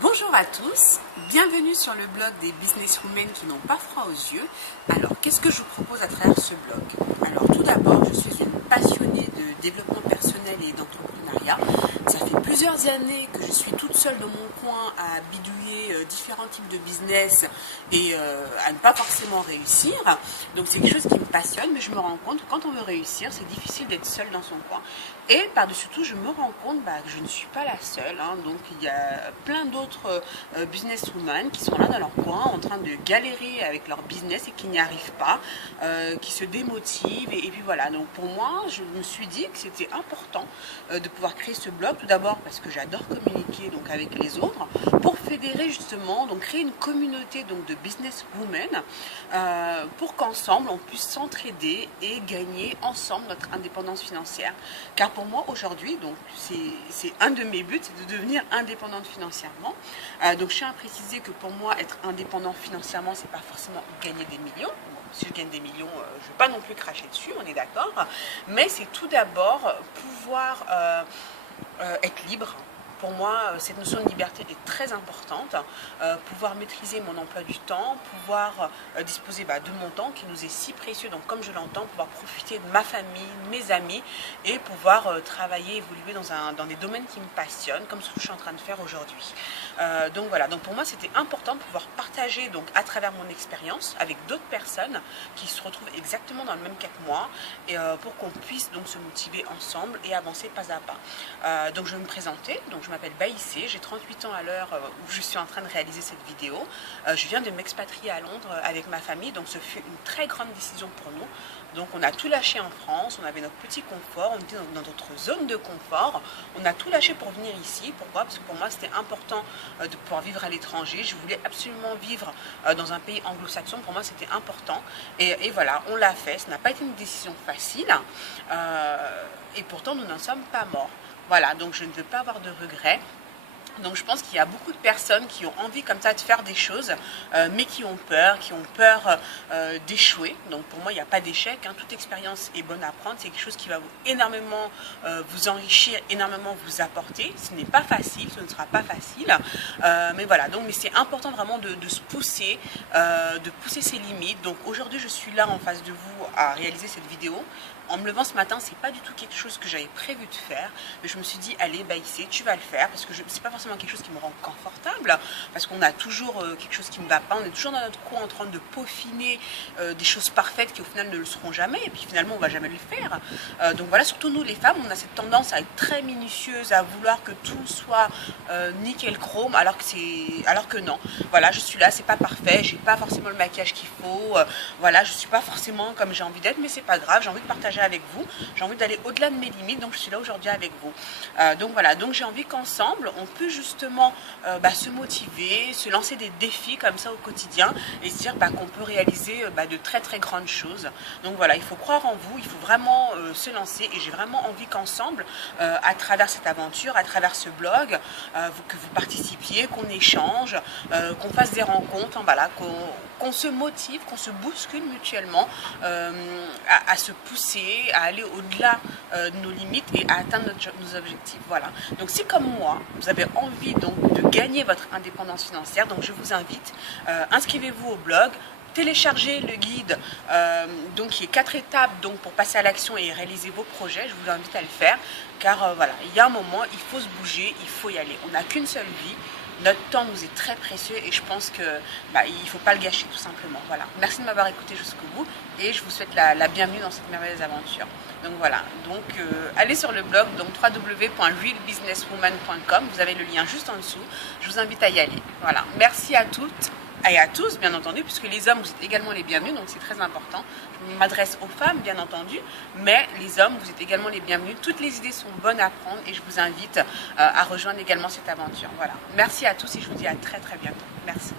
Bonjour à tous, bienvenue sur le blog des businesswomen qui n'ont pas froid aux yeux. Alors, qu'est-ce que je vous propose à travers ce blog? Alors, tout d'abord, je suis une passionnée de développement personnel et d'entrepreneuriat. Ça fait plusieurs années que je suis toute seule dans mon coin à bidouiller différents types de business et à ne pas forcément réussir. Donc, c'est quelque chose qui me passionne, mais je me rends compte que quand on veut réussir, c'est difficile d'être seule dans son coin. Et par-dessus tout, je me rends compte que je ne suis pas la seule. Donc, il y a plein d'autres businesswomen qui sont là dans leur coin en train de galérer avec leur business et qui n'y arrivent pas, qui se démotivent. Et puis voilà, donc pour moi, je me suis dit que c'était important de pouvoir créer ce blog. Tout d'abord parce que j'adore communiquer donc, avec les autres, pour fédérer justement, donc créer une communauté donc, de businesswomen pour qu'ensemble on puisse s'entraider et gagner ensemble notre indépendance financière. Car pour moi aujourd'hui, donc c'est un de mes buts, c'est de devenir indépendante financièrement. Donc je tiens à préciser que pour moi, être indépendant financièrement, c'est pas forcément gagner des millions. Bon, si je gagne des millions, je ne vais pas non plus cracher dessus, on est d'accord. Mais c'est tout d'abord pouvoir être libre. Pour moi, cette notion de liberté est très importante. Pouvoir maîtriser mon emploi du temps, pouvoir disposer de mon temps qui nous est si précieux, donc comme je l'entends, pouvoir profiter de ma famille, de mes amis et pouvoir travailler, évoluer dans des domaines qui me passionnent, comme ce que je suis en train de faire aujourd'hui. Donc voilà, donc pour moi c'était important de pouvoir partager donc, à travers mon expérience avec d'autres personnes qui se retrouvent exactement dans le même cas que moi et pour qu'on puisse donc se motiver ensemble et avancer pas à pas. Donc je vais me présenter, donc je m'appelle Baïssé, j'ai 38 ans à l'heure où je suis en train de réaliser cette vidéo. Je viens de m'expatrier à Londres avec ma famille, donc ce fut une très grande décision pour nous. Donc on a tout lâché en France, on avait notre petit confort, on était dans notre zone de confort, on a tout lâché pour venir ici. Pourquoi? Parce que pour moi c'était important de pouvoir vivre à l'étranger, je voulais absolument vivre dans un pays anglo-saxon, pour moi c'était important. Et voilà, on l'a fait, ce n'a pas été une décision facile et pourtant nous n'en sommes pas morts. Voilà, donc je ne veux pas avoir de regrets. Donc je pense qu'il y a beaucoup de personnes qui ont envie comme ça de faire des choses, mais qui ont peur d'échouer. Donc pour moi, il n'y a pas d'échec, toute expérience est bonne à prendre, c'est quelque chose qui va énormément vous enrichir, énormément vous apporter. Ce n'est pas facile, ce ne sera pas facile, mais voilà, donc mais c'est important vraiment de se pousser, de pousser ses limites. Donc aujourd'hui, je suis là en face de vous à réaliser cette vidéo. En me levant ce matin, c'est pas du tout quelque chose que j'avais prévu de faire, mais je me suis dit, allez, Baïssé, tu vas le faire, parce que c'est pas forcément quelque chose qui me rend confortable, parce qu'on a toujours quelque chose qui ne va pas, on est toujours dans notre coin en train de peaufiner des choses parfaites qui au final ne le seront jamais, et puis finalement on va jamais le faire. Donc voilà, surtout nous les femmes, on a cette tendance à être très minutieuse, à vouloir que tout soit nickel chrome, alors que non. Voilà, je suis là, c'est pas parfait, j'ai pas forcément le maquillage qu'il faut, voilà, je suis pas forcément comme j'ai envie d'être, mais c'est pas grave, j'ai envie de partager avec vous, j'ai envie d'aller au-delà de mes limites, donc je suis là aujourd'hui avec vous. Donc voilà, donc j'ai envie qu'ensemble on peut justement se motiver, se lancer des défis comme ça au quotidien et se dire qu'on peut réaliser de très très grandes choses. Donc voilà, il faut croire en vous, il faut vraiment se lancer et j'ai vraiment envie qu'ensemble, à travers cette aventure, à travers ce blog, que vous participiez, qu'on échange, qu'on fasse des rencontres, voilà, qu'on se motive, qu'on se bouscule mutuellement à se pousser, à aller au-delà de nos limites et à atteindre nos objectifs. Voilà. Donc si comme moi, vous avez envie donc de gagner votre indépendance financière, donc je vous invite, inscrivez-vous au blog, téléchargez le guide donc qui est 4 étapes donc pour passer à l'action et réaliser vos projets. Je vous invite à le faire car voilà, il y a un moment, il faut se bouger, il faut y aller. On n'a qu'une seule vie. Notre temps nous est très précieux et je pense que il ne faut pas le gâcher tout simplement. Voilà. Merci de m'avoir écouté jusqu'au bout et je vous souhaite la bienvenue dans cette merveilleuse aventure. Donc voilà, donc allez sur le blog donc www.realbusinesswoman.com, vous avez le lien juste en dessous. Je vous invite à y aller. Voilà. Merci à toutes et à tous, bien entendu, puisque les hommes, vous êtes également les bienvenus, donc c'est très important. Je m'adresse aux femmes, bien entendu, mais les hommes, vous êtes également les bienvenus. Toutes les idées sont bonnes à prendre et je vous invite à rejoindre également cette aventure. Voilà. Merci à tous et je vous dis à très très bientôt. Merci.